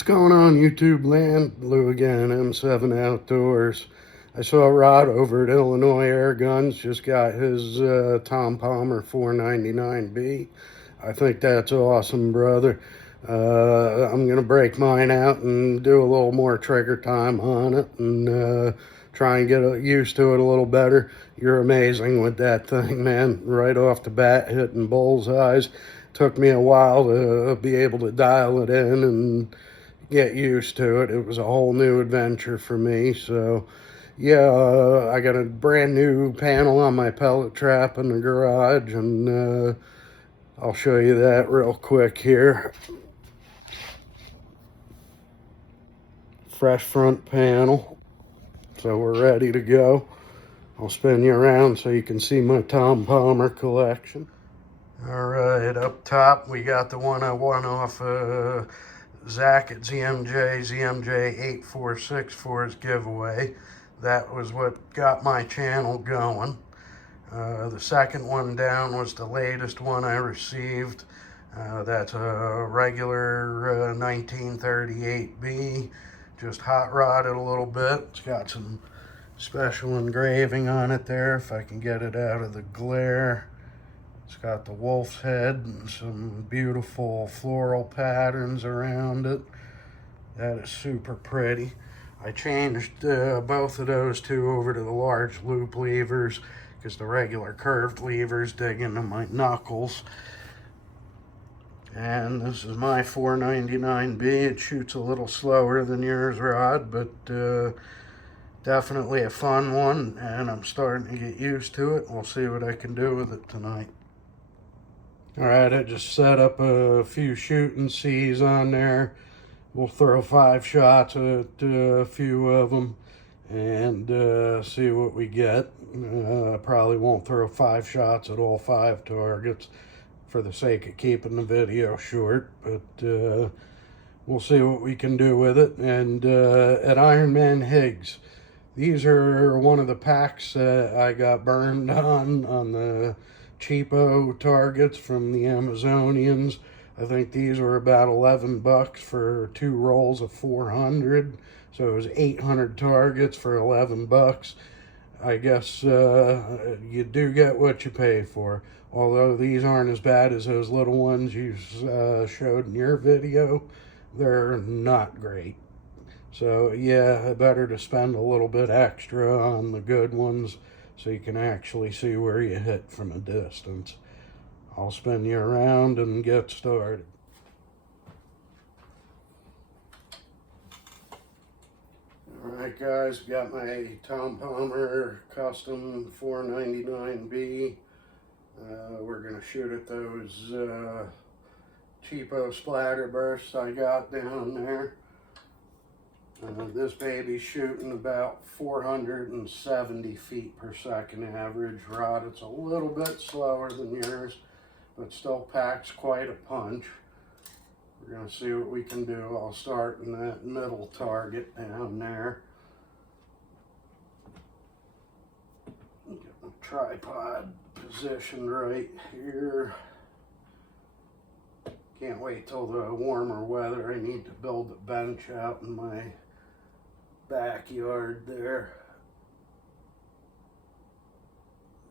What's going on, YouTube land? Lou again, M7 Outdoors. I saw Rod over at Illinois Air Guns just got his Tom Palmer 499B. I think that's awesome, brother. I'm going to break mine out and do a little more trigger time on it and try and get used to it a little better. You're amazing with that thing, man. Right off the bat, hitting bullseyes. Took me a while to be able to dial it in and get used to it. It was a whole new adventure for me. So, yeah, I got a brand new panel on my pellet trap in the garage, and I'll show you that real quick here. Fresh front panel. So we're ready to go. I'll spin you around so you can see my Tom Palmer collection. All right, up top we got the one I won off Zach at ZMJ846 for his giveaway. That was what got my channel going. The second one down was the latest one I received. That's a regular 1938B, just hot rodded a little bit. It's got some special engraving on it there, if I can get it out of the glare. It's got the wolf's head and some beautiful floral patterns around it. That is super pretty. I changed both of those two over to the large loop levers because the regular curved levers dig into my knuckles. And this is my 499B. It shoots a little slower than yours, Rod, but definitely a fun one, and I'm starting to get used to it. We'll see what I can do with it tonight. All right, I just set up a few shooting C's on there. We'll throw 5 shots at a few of them and see what we get. Probably won't throw 5 shots at all 5 targets for the sake of keeping the video short, but we'll see what we can do with it. And at Ironman Higgs, these are one of the packs that I got burned on the cheapo targets from the Amazonians. I think these were about $11 for 2 rolls of 400. So it was 800 targets for $11. I guess you do get what you pay for. Although these aren't as bad as those little ones you showed in your video, they're not great. So yeah, better to spend a little bit extra on the good ones so you can actually see where you hit from a distance. I'll spin you around and get started. Alright guys, got my Tom Palmer custom 499B. We're going to shoot at those cheapo splatter bursts I got down there. This baby's shooting about 470 feet per second average rod. It's a little bit slower than yours, but still packs quite a punch. We're going to see what we can do. I'll start in that middle target down there. Get my tripod positioned right here. Can't wait till the warmer weather. I need to build a bench out in my backyard there.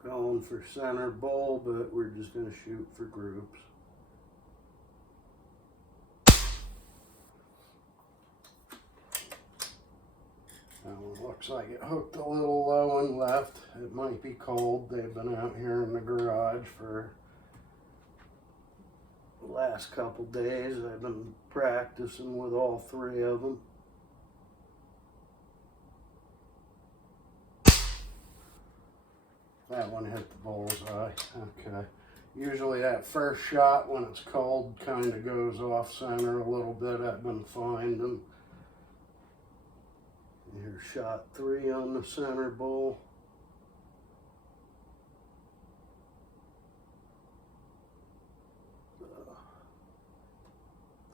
Going for center bowl, but we're just going to shoot for groups. That one looks like it hooked a little low and left. It might be cold. They've been out here in the garage for the last couple days. I've been practicing with all 3 of them. That one hit the bullseye. Okay. Usually that first shot when it's cold kind of goes off center a little bit. I've been finding. Here's shot 3 on the center bowl.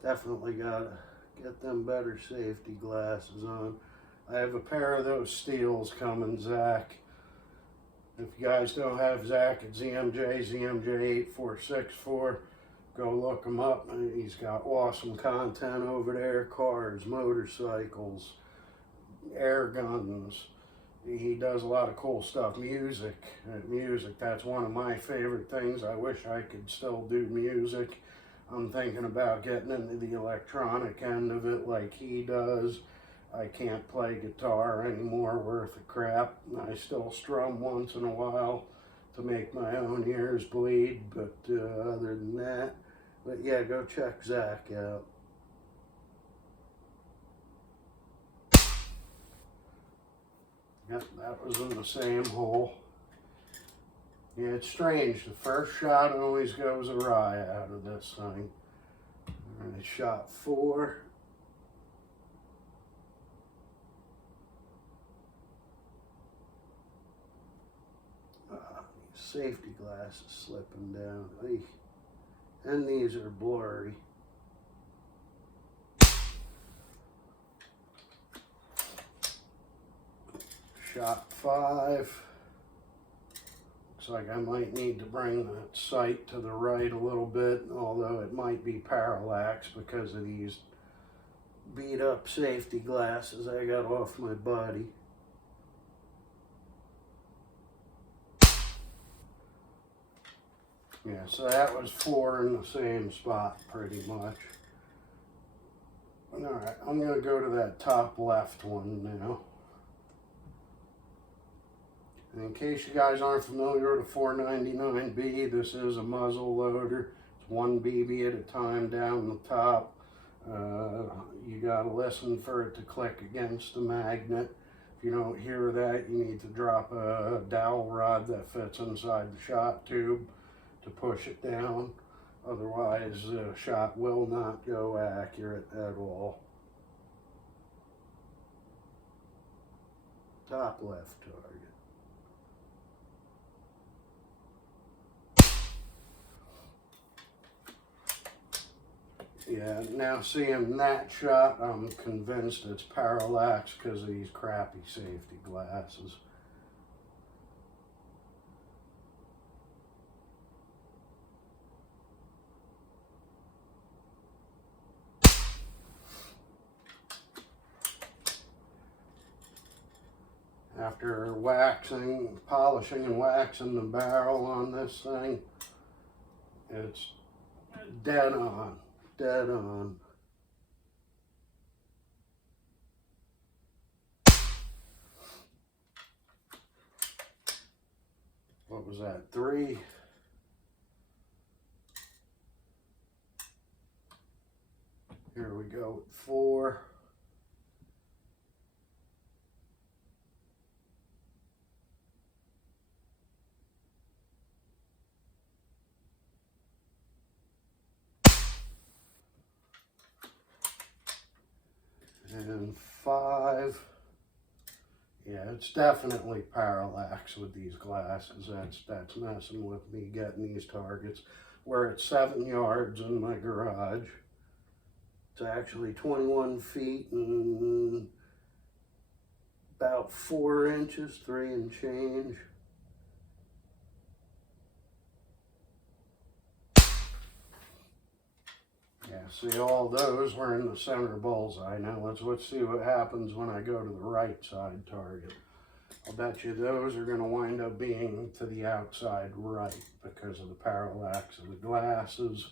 Definitely gotta get them better safety glasses on. I have a pair of those steels coming, Zach. If you guys don't have Zach at ZMJ846 for, Go look him up. He's got awesome content over there. Cars, motorcycles, air guns. He does a lot of cool stuff. Music, that's one of my favorite things. I wish I could still do music. I'm thinking about getting into the electronic end of it like he does. I can't play guitar anymore worth of crap. I still strum once in a while to make my own ears bleed, but other than that, but yeah, go check Zach out. Yep, that was in the same hole. Yeah, it's strange. The first shot always goes awry out of this thing. All right, shot 4. Safety glasses slipping down. And these are blurry. Shot 5. Looks like I might need to bring that sight to the right a little bit, although it might be parallax because of these beat up safety glasses I got off my buddy. Yeah, so that was 4 in the same spot pretty much. Alright, I'm going to go to that top left one now. And in case you guys aren't familiar with a 499B, this is a muzzle loader. It's 1 BB at a time down the top. You got to listen for it to click against the magnet. If you don't hear that, you need to drop a dowel rod that fits inside the shot tube to push it down. Otherwise, the shot will not go accurate at all. Top left target. Yeah, now seeing that shot, I'm convinced it's parallax because of these crappy safety glasses. After waxing, polishing and waxing the barrel on this thing, it's dead on, dead on. What was that, 3? Here we go with 4. And 5. Yeah, it's definitely parallax with these glasses. That's messing with me getting these targets. We're at 7 yards in my garage. It's actually 21 feet and about 4 inches, 3 and change. Yeah, see, all those were in the center bullseye. Now let's see what happens when I go to the right side target. I'll bet you those are going to wind up being to the outside right because of the parallax of the glasses.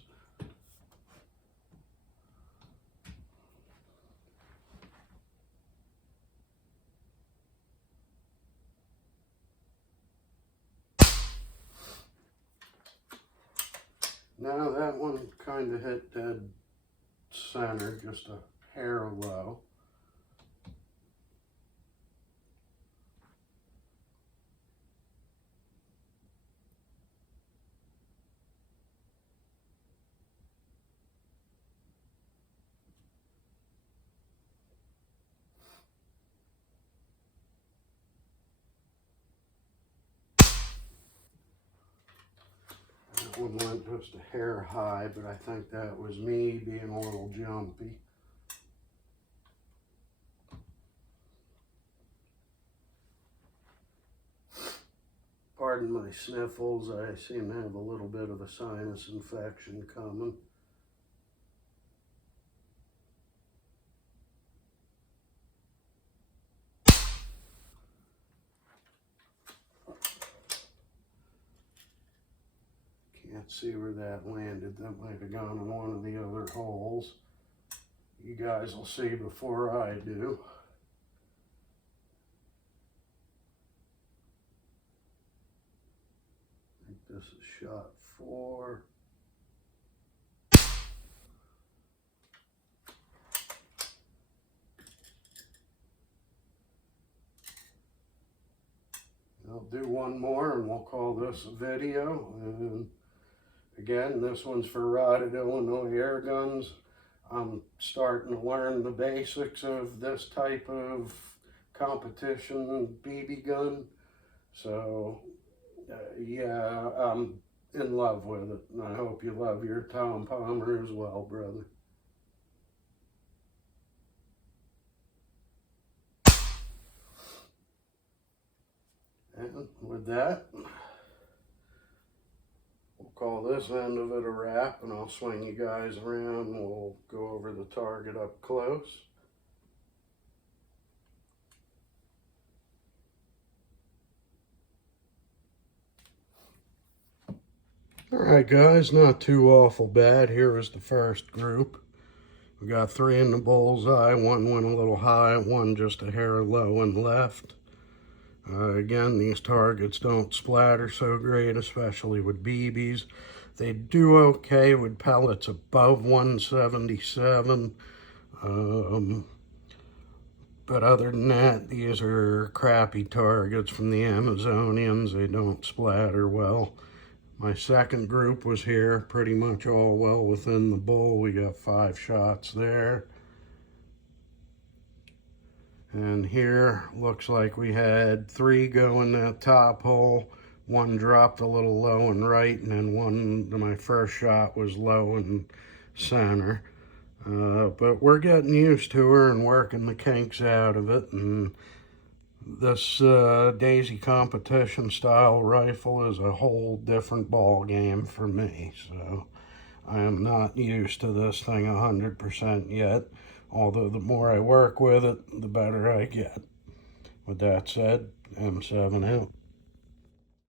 Now that one kind of hit dead center, just a hair low. That one went just a hair high, but I think that was me being a little jumpy. pardon my sniffles. I seem to have a little bit of a sinus infection coming. Can't see where that landed. That might have gone in one of the other holes. You guys will see before I do. I think this is shot 4. I'll do one more and we'll call this a video. And again, this one's for Rotted Illinois Air Guns. I'm starting to learn the basics of this type of competition BB gun. So, yeah, I'm in love with it. And I hope you love your Tom Palmer as well, brother. And with that, we'll call this end of it a wrap, and I'll swing you guys around and we'll go over the target up close. Alright guys, not too awful bad. Here is the first group. We got 3 in the bullseye, 1 went a little high, 1 just a hair low and left. Again, these targets don't splatter so great, especially with BBs. They do okay with pellets above 177. But other than that, these are crappy targets from the Amazonians. They don't splatter well. My second group was here, pretty much all well within the bull. We got 5 shots there. And here, looks like we had 3 go in that top hole. 1 dropped a little low and right, and then my first shot was low and center. But we're getting used to her and working the kinks out of it. And this Daisy competition style rifle is a whole different ball game for me. So I am not used to this thing 100% yet. Although the more I work with it, the better I get. With that said, M7 out.